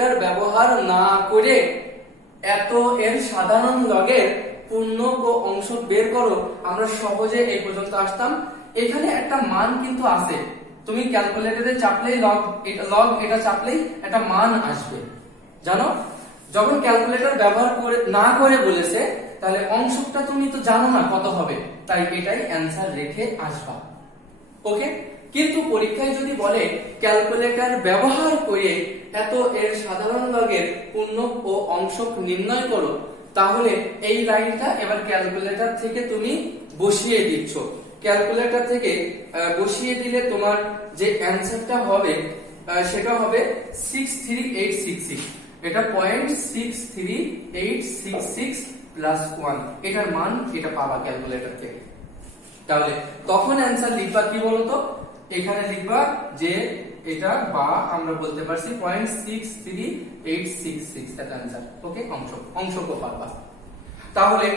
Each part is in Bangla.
ক্যালকুলেটর ব্যবহার না করে এত এর সাধারণ লগের পূর্ণক ও অংশক বের করো, আমরা সহজে এই পর্যন্ত আসতাম। এখানে একটা মান কিন্তু আছে, তুমি ক্যালকুলেটরে চাপলেই লগ এটা চাপলেই একটা মান আসবে, জানো? যখন ক্যালকুলেটর ব্যবহার করে না করে বলেছে, তাহলে অংশকটা তুমি তো জানো না কত হবে, তাই এটাই অ্যান্সার রেখে আসবা। ওকে, কিন্তু পরীক্ষায় যদি বলে ক্যালকুলেটর ব্যবহার করে এত এর সাধারণ লগের পূর্ণক ও অংশক নির্ণয় করো, তাহলে এই লাইনটা এবার ক্যালকুলেটর থেকে তুমি বসিয়ে দিচ্ছ। ক্যালকুলেটর থেকে বসিয়ে দিলে তোমার যে অ্যান্সারটা হবে সেটা হবে 63866। এটা 0.63866 প্লাস 1, এটার মান এটা পাবা ক্যালকুলেটর থেকে। তাহলে তখন অ্যান্সার লিখবা কি বলতো, এখানে লিখবা যে এটা বা আমরা বলতে পারছি 0.63866, এটা অ্যান্সার। ওকে, অংশক পারবা। তাহলে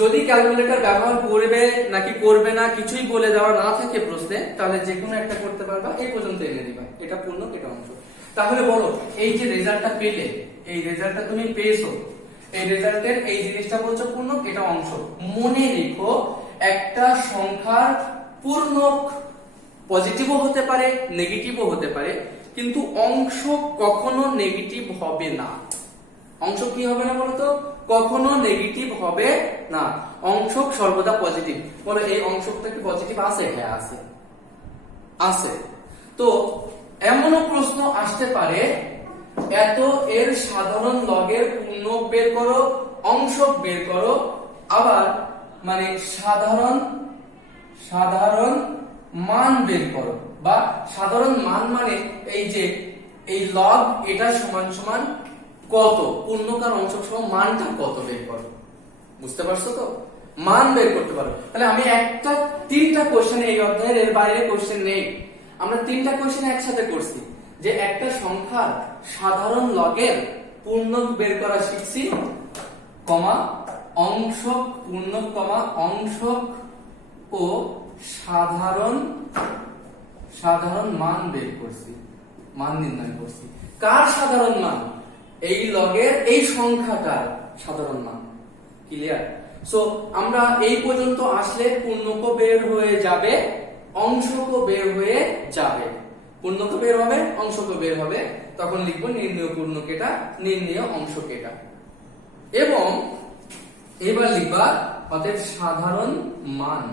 যদি ক্যালকুলেটর ব্যবহার করবে নাকি করবে না কিছুই বলে দেওয়া না থাকে প্রশ্নে, তাহলে যে কোনো একটা করতে পারবা, এই পর্যন্ত এনে দিবা, এটা পূর্ণক এটা অংশক। তাহলে বলো, এই যে রেজাল্টটা পেলে, এই রেজাল্টটা তুমি পেয়েছো, এই রেজাল্টের এই জিনিসটা বলছো পূর্ণক এটা অংশক। মনে রেখো, একটা সংখ্যার পূর্ণক পজিটিভও হতে পারে নেগেটিভও হতে পারে, কিন্তু অংশক কখনো নেগেটিভ হবে না। অংশক কি হবে না বলতো? কখনো নেগেটিভ হবে না, অংশক সর্বদা পজিটিভ। বলো এই অংশকটা কি পজিটিভ আছে? হ্যাঁ আছে, আছে। তো এমনও প্রশ্ন আসতে পারে, এত এর সাধারণ লগের পূর্ণক বের করো, অংশক বের করো, আবার মানে সাধারণ মান বের করো, বা সাধারণ মান মানে এই যে এই লগ এটা সমান সমান কত, পূর্ণক আর অংশক সহ মানটা কত বের করো। বুঝতে পারছো তো? মান বের করতে পারো। তাহলে আমি তিনটা কোশ্চেন এই অধ্যায়ের, এর বাইরে কোশ্চেন নেই, আমরা তিনটা কোশ্চেন একসাথে করছি, যে একটা সংখ্যার সাধারণ লগের পূর্ণক বের করা শিখছি, কমা অংশক পূর্ণক, কমা অংশক ও সাধারণ মান বের করছি, মান নির্ণয় করছি। কার সাধারণ মান? এই লগের এই সংখ্যাটার সাধারণ মান। ক্লিয়ার? সো আমরা এই পর্যন্ত আসলে পূর্ণক বের হয়ে যাবে, অংশক বের হয়ে যাবে। পূর্ণক বের হবে, অংশক বের হবে, তখন লিখবো নির্ণয় পূর্ণক এটা, নির্ণয় অংশক এটা। এবং এবার লিখবা অতএব সাধারণ মান।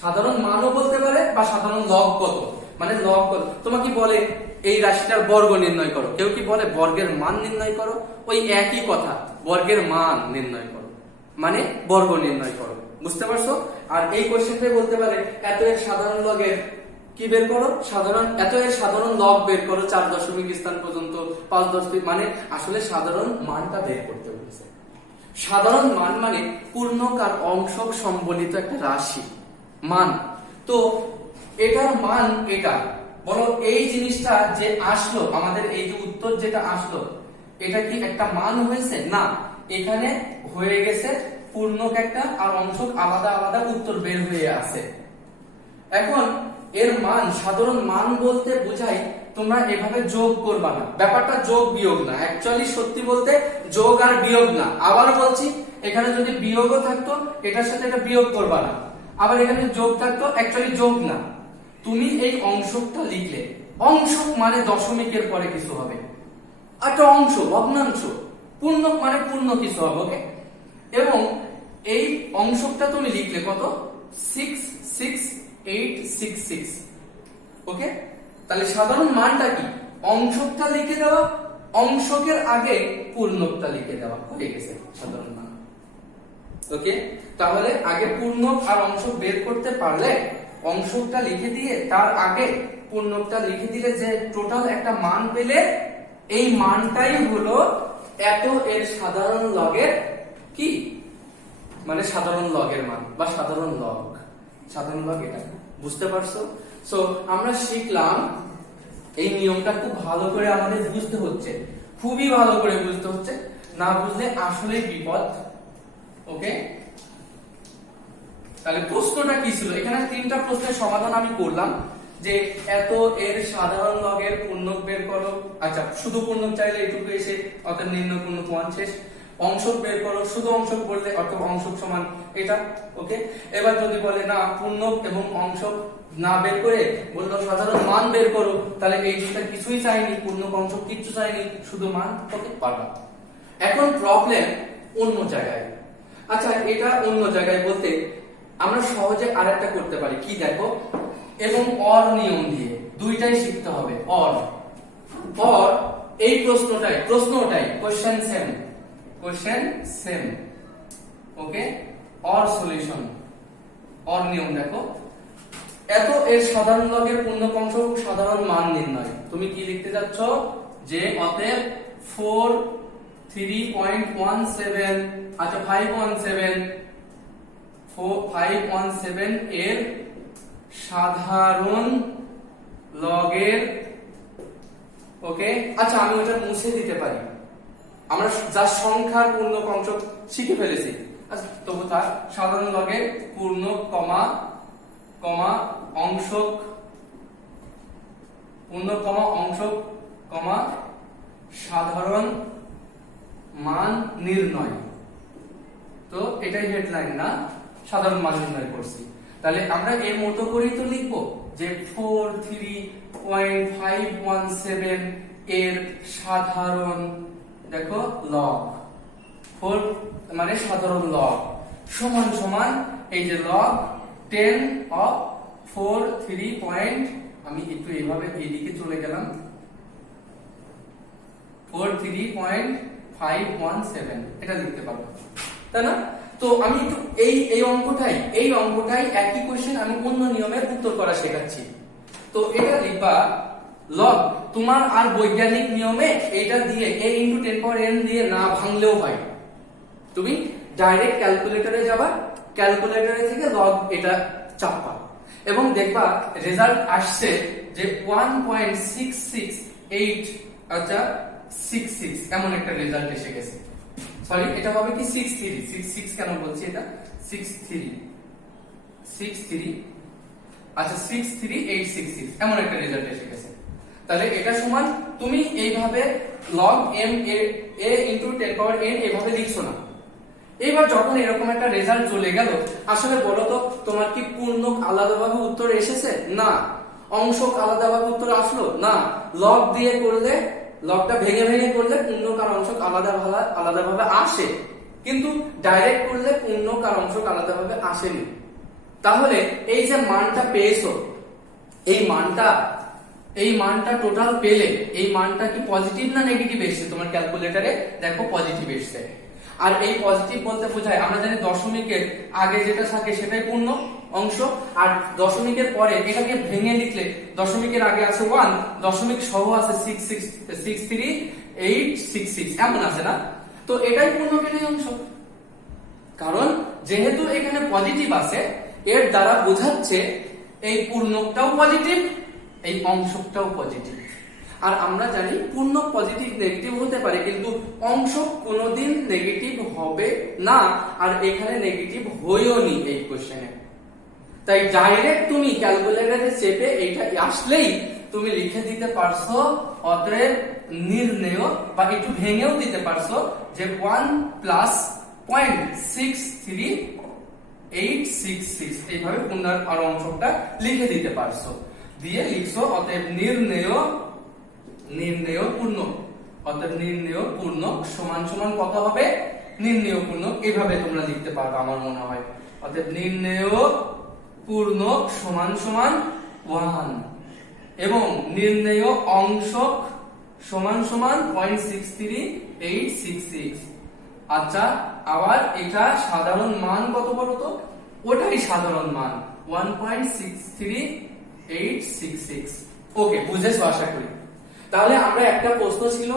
সাধারণ মানও বলতে পারে, বা সাধারণ লগ কত, মানে লগ কত। তোমাকে বলে এই রাশিটার বর্গ নির্ণয় করো, কেউ কি বলে বর্গের মান নির্ণয় করো, ওই একই কথা, বর্গের মান নির্ণয় করো মানে বর্গ নির্ণয় করো। বুঝতে পারছো? আর এই কোশ্চেনটাই বলতে পারে এত এর সাধারণ লগের কি বের করো, এত এর সাধারণ লগ বের করো 4 দশমিক স্থান পর্যন্ত 5 দশমিক, মানে আসলে সাধারণ মানটা বের করতে বলেছে। সাধারণ মান মানে পূর্ণক আর অংশক সম্বলিত একটা রাশি, মান। তো এটার মান এটা। বলো এই জিনিসটা যে আসলো, আমাদের এই যে উত্তর যেটা আসলো, এটা কি একটা মান হয়েছে? না, এখানে হয়ে গেছে পূর্ণক একটা আর অংশক আলাদা আলাদা উত্তর বের হয়ে আছে। এখন এর মান, সাধারণ মান বলতে বোঝাই তোমরা এভাবে যোগ করবা না, ব্যাপারটা যোগ বিয়োগ না, অ্যাকচুয়ালি সত্যি বলতে যোগ আর বিয়োগ না। আবার বলছি, এখানে যদি বিয়োগও থাকতো এটার সাথে এটা বিয়োগ করবা না, আবার এখানে যোগ থাকতো, অ্যাকচুয়ালি যোগ না। তুমি এই অংশকটা লিখলে, অংশক মানে দশমিকের পরে কিছু হবে, একটা অংশ, ভগ্নাংশ। পূর্ণক মানে পূর্ণ কিছু হবে। ওকে, এবং এই অংশকটা তুমি লিখলে কত? 66866। ওকে, তাহলে সাধারণ মানটা কি? অংশকটা লিখে দেওয়া, অংশকের আগে পূর্ণকটা লিখে দেওয়া, হয়ে গেছে সাধারণ মান। ওকে, তাহলে আগে পূর্ণক আর অংশক বের করতে পারলে অংশকটা লিখে দিয়ে তার আগে পূর্ণকটা লিখে দিলে যে টোটাল একটা মান পেলে, এই মানটাই হলো এত এর সাধারণ লগের কি, মানে সাধারণ লগের মান বা সাধারণ লগ। সাধারণ লগ এটা। বুঝতে পারছো? সো আমরা শিখলাম, এই নিয়মটা খুব ভালো করে আমাদের বুঝতে হচ্ছে, খুবই ভালো করে বুঝতে হচ্ছে, না বুঝলে আসলে বিপদ। ওকে, তাহলে প্রশ্নটা কি ছিল? এখানে 3টা প্রশ্নের সমাধান আমি করলাম, যে এত এর সাধারণ লগের পূর্ণক বের করো। আচ্ছা, শুধু পূর্ণক চাইলে এটুকু এসে অর্থাৎ নির্ণয় পূর্ণক 1 শেষ। অংশক বের করো, শুধু অংশক বললে অর্থাৎ অংশক সমান এটা। ওকে, এবার যদি বলে না পূর্ণক এবং অংশক না বের করে বললো সাধারণ মান বের করো, তাহলে এই দুইটা কিছুই চাইনি, পূর্ণক অংশক কিচ্ছু চাইনি, শুধু মান। ওকে, পারবা। এখন প্রবলেম অন্য জায়গায়। আচ্ছা, এটা অন্য জায়গায় বলতে আমরা সহজে আরেকটা করতে পারি, কি দেখো, এবং অর নিয়ম দিয়ে দুইটাই শিখতে হবে। অর এই প্রশ্নটাই question same. Okay, or solution, or নিয়ম দেখো, এত এর সাধারণ লগের পূর্ণক অংশ ও সাধারণ মান নির্ণয়। তুমি কি লিখতে যাচ্ছ যে অতএব 4 3.17, আচ্ছা 517 এর সাধারণ লগের। ওকে, আচ্ছা আমি ওটা মুছে দিতে পারি, আমরা যার সংখ্যার পূর্ণক অংশক শিখে ফেলেছি। আচ্ছা, তবু তার সাধারণ লগের পূর্ণক কমা অংশক, পূর্ণক অংশক সাধারণ মান নির্ণয়। তো এটাই হেডলাইন না, সাধারণ মান নির্ণয় করছি। তাহলে আমরা এর মতো করেই তো লিখবো যে 4 3.517 এর সাধারণ, দেখো লগ, 4 মানে সাধারণ লগ সমান সমান এই যে লগ 10 অফ 4 3. আমি একটু এইভাবে এইদিকে চলে গেলাম, 4 3.517 এটা লিখতে পারবো, তাই না? তো আমি একটু এই অঙ্কটাই একই কোশ্চেন আমি অন্য নিয়মের উত্তর করা শেখাচ্ছি। তো এটা লিখবা লগ, তোমার আর বৈজ্ঞানিক নিয়মে এটা দিয়ে a × 10⁻n দিয়ে না ভাঙলেও হয়, তুমি ডাইরেক্ট ক্যালকুলেটরে যাবা, ক্যালকুলেটরে থেকে লগ এটা চাপবা এবং দেখবা রেজাল্ট আসছে যে 1.668, আচ্ছা 66 এমন একটা রেজাল্ট এসে গেছে। সরি, এটা হবে কি 66 কেন বলছি, এটা 63, আচ্ছা 63866 এমন একটা রেজাল্ট এসে গেছে। তাহলে এটা সমান, তুমি এইভাবে log m a × 10⁻n এইভাবে লিখছো না। এবার যখন এরকম একটা রেজাল্ট চলে গেল, আসলে বলো তো তোমার কি পূর্ণক আলাদাভাবে উত্তর এসেছে? না। অংশক আলাদাভাবে উত্তর আসলো? না। লগ দিয়ে করলে, লগটা ভেঙে ভেঙে করলে পূর্ণক আর অংশক আলাদাভাবে আসে, কিন্তু ডাইরেক্ট করলে পূর্ণক আর অংশক আলাদাভাবে আসেনি। তাহলে এই যে মানটা পেয়েছো, এই মানটা টোটাল পেলে এই মানটা কি পজিটিভ না নেগেটিভ এসেছে? তোমার ক্যালকুলেটরে দেখো পজিটিভ এসেছে। আর এই পজিটিভ বলতে বোঝায়, আমরা জানি দশমিকের আগে যেটা থাকে সেটাই পূর্ণ অংশ, আর দশমিকের পরে এটাকে ভেঙে লিখলে দশমিকের আগে আছে 1, দশমিক সহ আছে 63866 এমন আছে না? তো এটাই পূর্ণকেরই অংশ, কারণ যেহেতু এখানে পজিটিভ আছে এর দ্বারা বোঝাচ্ছে এই পূর্ণকটাও পজিটিভ, এই অংশকটাও পজিটিভ। আর আমরা জানি পূর্ণক পজিটিভ নেগেটিভ হতে পারে, কিন্তু অংশক কোনোদিন নেগেটিভ হবে না, আর এখানে নেগেটিভ হয়ওনি এই কোশ্চেনে। তাই ডাইরেক্ট তুমি ক্যালকুলেটরে চেপে এইটা আসলেই তুমি লিখে দিতে পারছো অতএব নির্ণেয়, বা একটু ভেঙেও দিতে পারছো যে 1 + 0.63866 এইভাবে পূর্ণার আর অংশটা লিখে দিতে পারছো, দিয়ে লিখছো অতএব নির্ণেয় পূর্ণ, অতএব নির্ণেয় পূর্ণ সমান সমান কত হবে? নির্ণেয় পূর্ণ এইভাবে তোমরা লিখতে পারবে আমার মনে হয়। অতএব নির্ণেয় পূর্ণ সমান সমান 1 এবং নির্ণেয় অংশক সমান সমান 0.63866। আচ্ছা, আবার এটা সাধারণ মান কত বলো তো? ওটাই সাধারণ মান 1.63866। ওকে, বুঝেছো আশা করি। তাহলে আমরা একটা প্রশ্ন ছিল,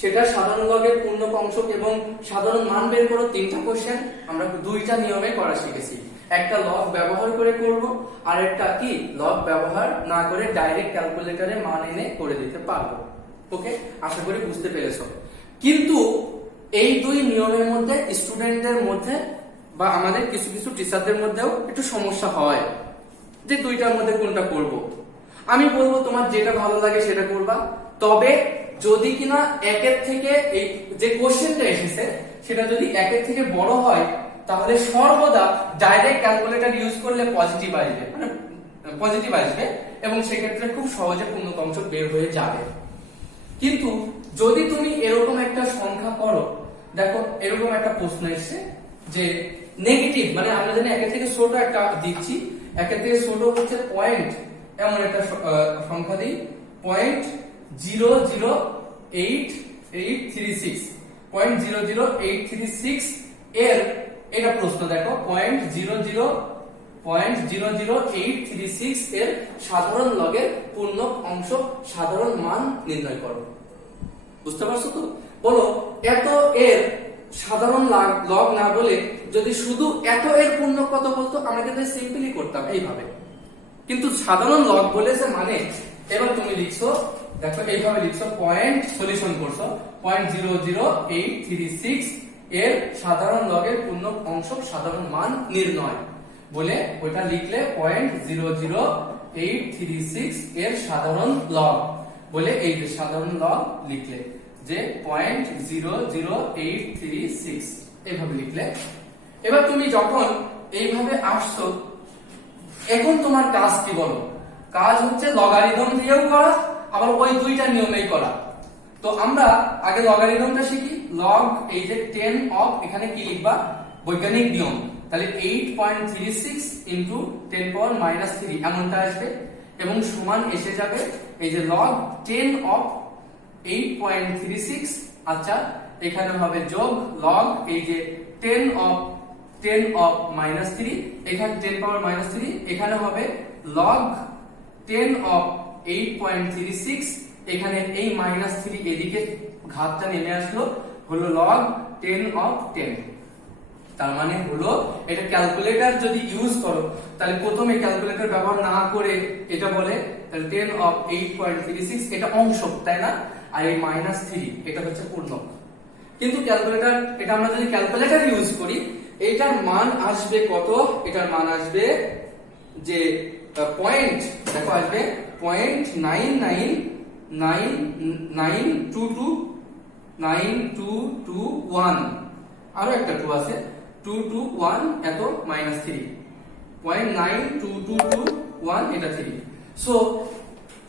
সেটা সাধারণ লগের পূর্ণক অংশক এবং সাধারণ মান বের করো, 3টা কোশ্চেন আমরা 2টা নিয়মে করা শিখেছি। একটা লগ ব্যবহার করে করব, আর একটা কি লগ ব্যবহার না করে ডাইরেক্ট ক্যালকুলেটরে মান এনে করে দিতে পারবো। ওকে, আশা করি বুঝতে পেরেছো। কিন্তু এই 2 নিয়মের মধ্যে স্টুডেন্টদের মধ্যে বা আমাদের কিছু কিছু টিচারদের মধ্যেও একটু সমস্যা হয় যে 2টার মধ্যে কোনটা করব। আমি বলবো তোমার যেটা ভালো লাগে সেটা করবা, তবে যদি কিনা একের থেকে এই যে কোশ্চেনটা এসেছে সেটা যদি একের থেকে বড় হয় তাহলে সর্বদা ডাইরেক্ট ক্যালকুলেটর ইউজ করলে পজিটিভ আসবে, মানে পজিটিভ আসবে এবং সেক্ষেত্রে খুব সহজে পূর্ণক অংশ বের হয়ে যাবে। কিন্তু যদি তুমি এরকম একটা সংখ্যা করো, দেখো এরকম একটা প্রশ্ন এসেছে যে নেগেটিভ, মানে আমরা জানি একের থেকে ছোট একটা দিচ্ছি, একের থেকে ছোট হচ্ছে পয়েন্ট, এমন একটা সংখ্যা দিই 0.00836, 0.00836 এর এটা প্রশ্ন দেখো 0.00836 এর সাধারণ লগের পূর্ণক অংশ সাধারণ মান নির্ণয় করো। বুঝতে পারছো তো? বলো এত এর সাধারণ লগ না বলে যদি শুধু এত এর পূর্ণক কত বলতো আমরা কিন্তু সিম্পলি করতাম এইভাবে, কিন্তু সাধারণ লগ বলেছে মানে এবার তুমি লিখছো, দেখো এইভাবে লিখছো পয়েন্ট সলিউশন করছো 0.00836 এর সাধারণ লগের পূর্ণক অংশ সাধারণ মান নির্ণয় বলে ওইটা লিখলে 0.00836 এর সাধারণ লগ বলে এই যে সাধারণ লগ লিখলে যে 0.00836 এইভাবে লিখলে। এবার তুমি যখন এইভাবে আসছো এখন তোমার কাজ কি বলো? কাজ হচ্ছে লগারিদম দিয়েও করা, আবার ওই দুইটা নিয়মেই করা। তো আমরা আগে লগারিদমটা শিখি। লগ এই যে 10 অফ এখানে কি লিখবা? বৈজ্ঞানিক নিয়ম, তাহলে 8.36 ইনটু 10 পাওয়ার -3 এমনটা আসবে এবং সমান এসে যাবে এই যে লগ 10 অফ 8.36। আচ্ছা এখানে হবে যোগ লগ এই যে 10 অফ -3, এখানে 10 পাওয়ার -3, এখানে হবে লগ 10 অফ 8.36, এখানে এই -3 এদিকে ঘাতটা নেমে আসলো, হলো লগ 10 অফ 10। তার মানে হলো এটা ক্যালকুলেটর যদি ইউজ করো তাহলে প্রথমে ক্যালকুলেটর ব্যবহার না করে এটা বলে তাহলে 10 অফ 8.36 এটা অংশক, তাই না? আর এই -3 এটা হচ্ছে পূর্ণক। কিন্তু ক্যালকুলেটর এটা আমরা যদি ক্যালকুলেটর ইউজ করি এটার মান আসবে কত? এটার মান আসবে যে পয়েন্ট, দেখো আসবে 0.999229221, আরো একটা 2 আছে 221 এত -3, 0.92221 এটা 3। সো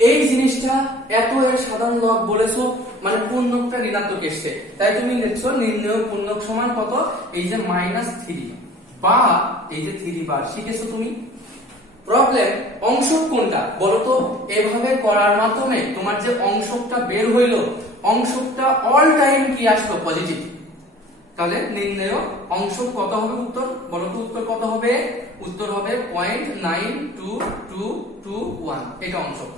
এই জিনিসটা এত এর সাধারণ লগ বলেছো মানে পূর্ণকটা ঋণাত্মক এসছে, তাই তুমি লিখছো নির্ণয় পূর্ণক সমান কত? এই যে -3 বা এই যে 3 বার। শিখেছো তুমি? প্রবলেম অংশক কোনটা বলো তো? এভাবে করার মাধ্যমে তোমার যে অংশকটা বের হইলো, অংশকটা অল টাইম কি আসলো? পজিটিভ। তাহলে নির্ণয় অংশক কত হবে? উত্তর বলো তো, উত্তর কত হবে? উত্তর হবে 0.92221, এটা অংশক।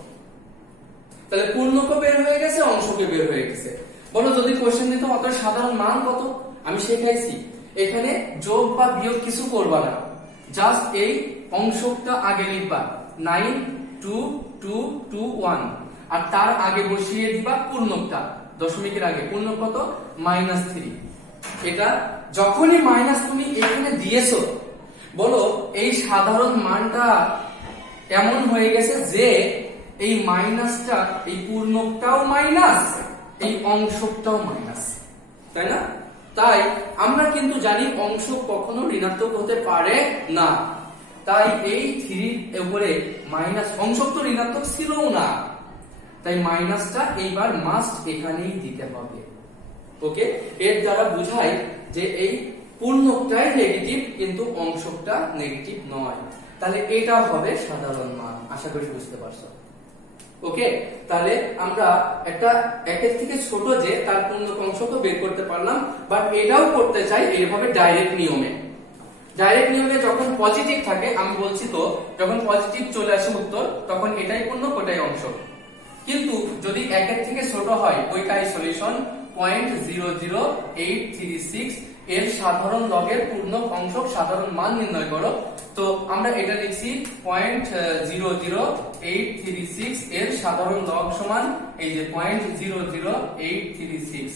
তাহলে পূর্ণক বের হয়ে গেছে, অংশকে বের হয়ে গেছে। বলো যদি কোশ্চেন দিত অত সাধারণ মান কত? আমি শেখাইছি এখানে যোগ বা বিয়োগ কিছু করবা না, জাস্ট এই অংশকটা আগে লিখবা 92221 আর তার আগে বসিয়ে দিবা পূর্ণকটা, দশমিকের আগে পূর্ণক কত? -3। এটা যখনই মাইনাস তুমি এখানে দিয়েছো বলো এই সাধারণ মানটা এমন হয়ে গেছে যে এই মাইনাসটা এই পূর্ণকটাও মাইনাস, এই অংশকটাও মাইনাস, তাই না? তাই আমরা কিন্তু জানি অংশক কখনো ঋণাত্মক হতে পারে না, তাই এই 3 এর উপরে মাইনাস, অংশক তো ঋণাত্মক ছিলও না, তাই মাইনাসটা এইবার মাস্ট এখানেই দিতে হবে। ওকে, এর দ্বারা বোঝায় যে এই পূর্ণকটাই নেগেটিভ কিন্তু অংশকটা নেগেটিভ নয়, তাহলে এটা হবে সাধারণ মান। আশা করি বুঝতে পারছো। ওকে, তাহলে আমরা একটা একের থেকে ছোট যে তার পূর্ণক অংশ তো বের করতে পারলাম, বাট এটাও করতে চাই এইভাবে ডাইরেক্ট নিয়মে। ডাইরেক্ট নিয়মে যখন পজিটিভ থাকে, আমি বলছি তো যখন পজিটিভ চলে আসে উত্তর তখন এটাই পূর্ণক ওটাই অংশক। কিন্তু যদি একের থেকে ছোট হয় ওইটাই সলিউশন 0.00836 এর সাধারণ লগের পূর্ণক অংশক সাধারণ মান নির্ণয় করো। তো আমরা এটা লিখছি 0.00836 এর সাধারণ লগ সমান এই যে 0.00836।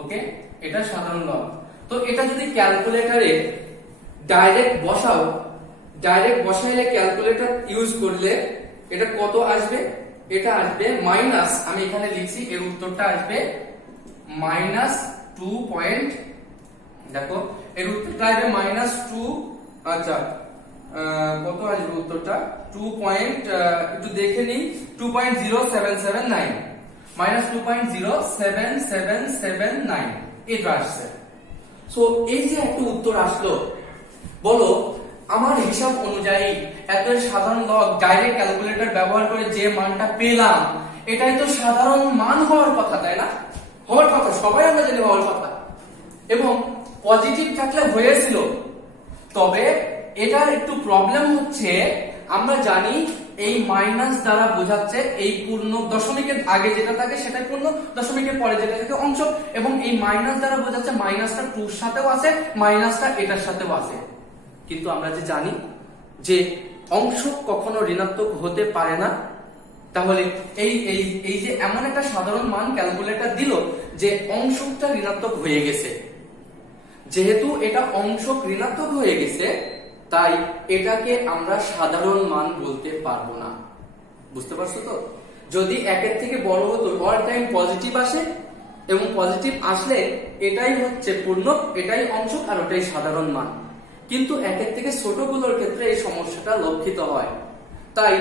ওকে, এটা সাধারণ লগ। তো এটা যদি ক্যালকুলেটরে ডাইরেক্ট বসাও, ডাইরেক্ট বসাইলে ক্যালকুলেটর ইউজ করলে এটা কত আসবে, এটা আসবে মাইনাস, আমি এখানে লিখছি এর উত্তরটা আসবে মাইনাস 2 পয়েন্ট, দেখো এর উত্তরটা আসবে মাইনাস 2, আচ্ছা কত আসবে উত্তরটা 2 পয়েন্ট, একটু দেখে নিই, 2.0779 মাইনাস 2.07779 এটা আসছে। সো এই যে একটা উত্তর আসলো, বলো আমার হিসাব অনুযায়ী এত সাধারণ লগ ডাইরেক্ট ক্যালকুলেটর ব্যবহার করে যে মানটা পেলাম এটাই তো সাধারণ মান হওয়ার কথা, তাই না? হওয়ার কথা, সবাই আমরা জানি হওয়ার কথা, এবং পজিটিভ থাকলে হয়েছিল। তবে এটার একটু প্রবলেম হচ্ছে, আমরা জানি এই মাইনাস দ্বারা বোঝাচ্ছে এই পূর্ণ দশমিকের আগে যেটা থাকে সেটা পূর্ণ, দশমিকের পরে যেটা থাকে অংশ, এবং এই মাইনাস দ্বারা বোঝাচ্ছে মাইনাসটা 2 এর সাথেও আছে, মাইনাসটা এটার সাথেও আছে। কিন্তু আমরা যে জানি যে অংশ কখনো ঋণাত্মক হতে পারে না, তাহলে এই এই এই যে এমন একটা সাধারণ মান ক্যালকুলেটর দিল যে অংশটা ঋণাত্মক হয়ে গেছে, যেহেতু এটা অংশ ঋণাত্মক হয়ে গেছে তাই এটাকে আমরা সাধারণ মান বলতে পারবো না। বুঝতে পারছো তো? যদি একের থেকে বড় হতো অল টাইম পজিটিভ আসে, এবং পজিটিভ আসলে এটাই হচ্ছে পূর্ণ, এটাই অংশ, আর ওটাই সাধারণ মান। কিন্তু একের থেকে ছোটগুলোর ক্ষেত্রে এই সমস্যাটা লক্ষিত হয়। তাই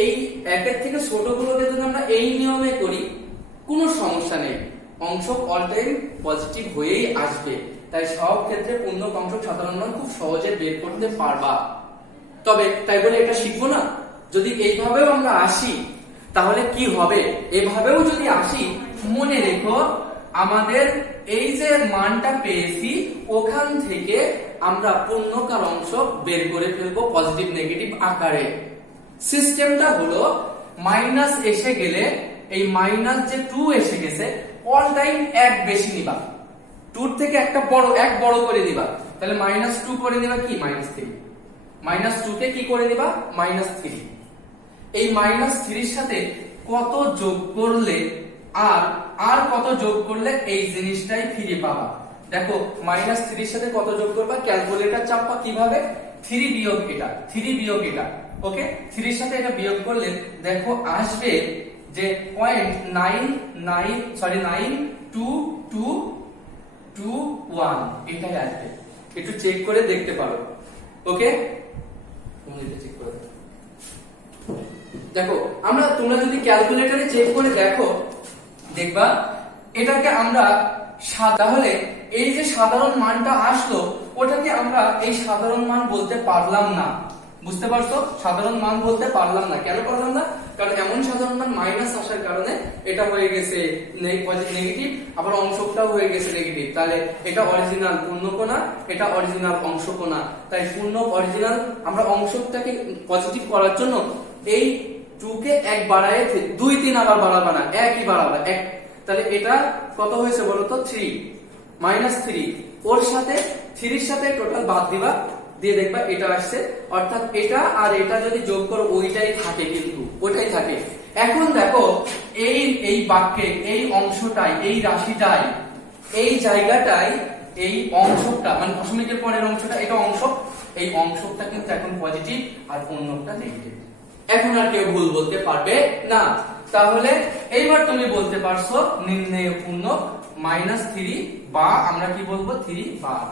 এই একের থেকে ছোটগুলোকে যদি আমরা এই নিয়মে করি কোনো সমস্যা নেই, অংশ অল টাইম পজিটিভ হয়েই আসবে। তাই সব ক্ষেত্রে পূর্ণক অংশক সাধারণ মান খুব সহজে বের করতে পারবা। তবে তাই বলে এটা শিখবো না। যদি এইভাবেও আমরা আসি তাহলে কি হবে, এভাবেও যদি আসি মনে রেখো আমাদের এই যে মানটা পেয়েছি ওখান থেকে আমরা পূর্ণকার অংশ বের করে ফেলবো পজিটিভ নেগেটিভ আকারে। সিস্টেমটা হলো মাইনাস এসে গেলে এই মাইনাস যে 2 এসে গেছে অল টাইম এক বেশি নিবা, 2 থেকে একটা এক বড় করে দিবা, তাহলে মাইনাস 2 করে দিবা কি মাইনাস 3, মাইনাস 2 কে কি করে দিবা মাইনাস 3। এই মাইনাস 3 এর সাথে কত যোগ করলে আর কত যোগ করলে এই জিনিসটাই ফিরে পাবা। দেখো মাইনাস 3 এর সাথে কত যোগ করবা, ক্যালকুলেটর চাপবা কিভাবে, 3 বিয়োগ এটা, 3 বিয়োগ এটা, ওকে 3 এর সাথে এটা বিয়োগ করলে দেখো আসবে যে 0.92221 এটাই আসবে। একটু চেক করে দেখতে পারো, ওকে তুমি এটা চেক করে দেখো। তোমরা যদি ক্যালকুলেটরে চেক করে দেখো দেখবা এটাকে আমরা তাহলে এই যে সাধারণ মানটা আসলো ওটাকে আমরা এই সাধারণ মান বলতে পারলাম না। বুঝতে পারছো? সাধারণ মান বলতে পারলাম না। কেন পারলাম না? কারণ এমন সাধারণ মান মাইনাস আসার কারণে এটা হয়ে গেছে নেগেটিভ, আবার অংশটাও হয়ে গেছে নেগেটিভ। তাহলে এটা অরিজিনাল পূর্ণক না, এটা অরিজিনাল অংশক না। তাই পূর্ণ অরিজিনাল আমরা অংশটাকে পজিটিভ করার জন্য এই 2 কে 1 বাড়ায় 2 3 আবার বাড়াবা না, একই বাড়াবা 1। তাহলে এটা কত হয়েছে বলো তো 3 -3, ওর সাথে 3 এর সাথে টোটাল বাদ দিবা, দিয়ে দেখবা এটা আসছে। অর্থাৎ এটা আর এটা যদি যোগ করো ওইটাই থাকে, কিন্তু ওইটাই থাকে। এখন দেখো এই বাক্যে এই অংশটাই, এই রাশিটাই, এই জায়গাটাই, এই অংশটা মানে দশমিকের পরের অংশটা এটা অংশক, এই অংশটা কিন্তু এখন পজিটিভ আর পূর্ণকটা নেগেটিভ। এখন আর কেউ ভুল বলতে পারবে না। তাহলে এইবার তুমি বলতে পারছো নির্ণেয় পূর্ণক -3 বা আমরা কি বলবো 3 বার।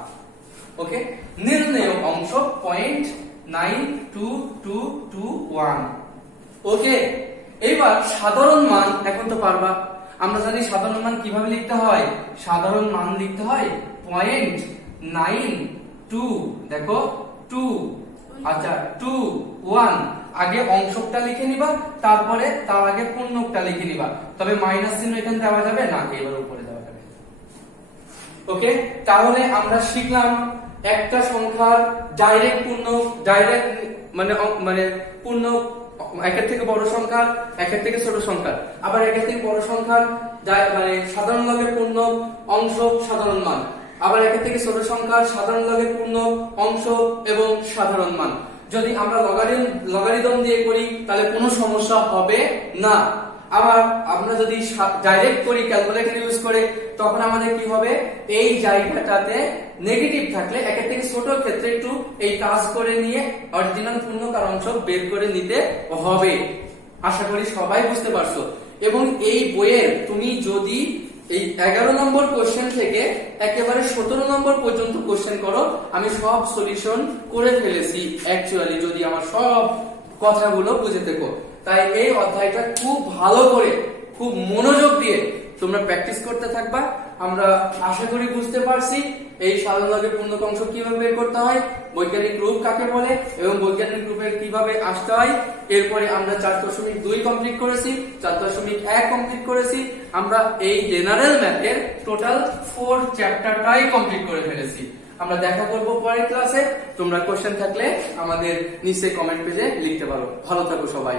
ওকে, নির্ণেয় অংশ 0.92221। ওকে, এইবার সাধারণ মান এখন তো পারবা। আমরা জানি সাধারণ মান কিভাবে লিখতে হয়, সাধারণ মান লিখতে হয় 0.92, দেখো 2, আচ্ছা 2 1, আগে অংশকটা লিখে নিবা, তারপরে তার আগে পূর্ণকটা লিখে নিবা। তবে মাইনাস চিহ্ন এখানে দেওয়া যাবে না, এবার উপরে দেওয়া যাবে। ওকে, তাহলে আমরা শিখলাম একটা সংখ্যার ডাইরেক্ট পূর্ণক, ডাইরেক্ট মানে পূর্ণক একের থেকে বড় সংখ্যা, একের থেকে ছোট সংখ্যা, আবার একের থেকে বড় সংখ্যা মানে সাধারণ লবের পূর্ণক, অংশ, সাধারণ মান, আবার একের থেকে ছোট সংখ্যা সাধারণ লবের পূর্ণক, অংশ এবং সাধারণ মান। যদি আমরা লগারিদম দিয়ে করি তাহলে কোনো সমস্যা হবে না। আবার আমরা যদি ডাইরেক্ট করি ক্যালকুলেটর ইউজ করে, তখন আমাদের কি হবে, এই জায়গাটাতে নেগেটিভ থাকলে একের থেকে ছোট ক্ষেত্রে একটু এই কাজ করে নিয়ে অরিজিনাল পূর্ণক আর অংশক বের করে নিতে হবে। আশা করি সবাই বুঝতে পারছো। এবং এই বইয়ের তুমি যদি এই 11 নম্বর কোশ্চেন থেকে একেবারে 17 নম্বর পর্যন্ত কোশ্চেন করো, আমি সব সলিউশন করে ফেলেছি অ্যাকচুয়ালি, যদি আমার সব কথাগুলো বুঝে থেকো। তাই এই অধ্যায়টা খুব ভালো করে, খুব মনোযোগ দিয়ে তোমরা প্র্যাকটিস করতে থাকবা। আমরা আশা করি বুঝতে পারছি এই সাধারণ লগের পূর্ণক কিভাবে বের করতে হয়, বৈজ্ঞানিক রূপ কাকে বলে এবং বৈজ্ঞানিক রূপে কিভাবে আসতে হয়। এরপরে আমরা 4.2 কমপ্লিট করেছি, 4.1 কমপ্লিট করেছি। আমরা এই জেনারেল ম্যাথের টোটাল 4 চ্যাপ্টারটাই কমপ্লিট করে ফেলেছি। আমরা দেখা করব পরের ক্লাসে। তোমরা কোশ্চেন থাকলে আমাদের নিচে কমেন্ট পেজে লিখতে পারো। ভালো থাকো সবাই।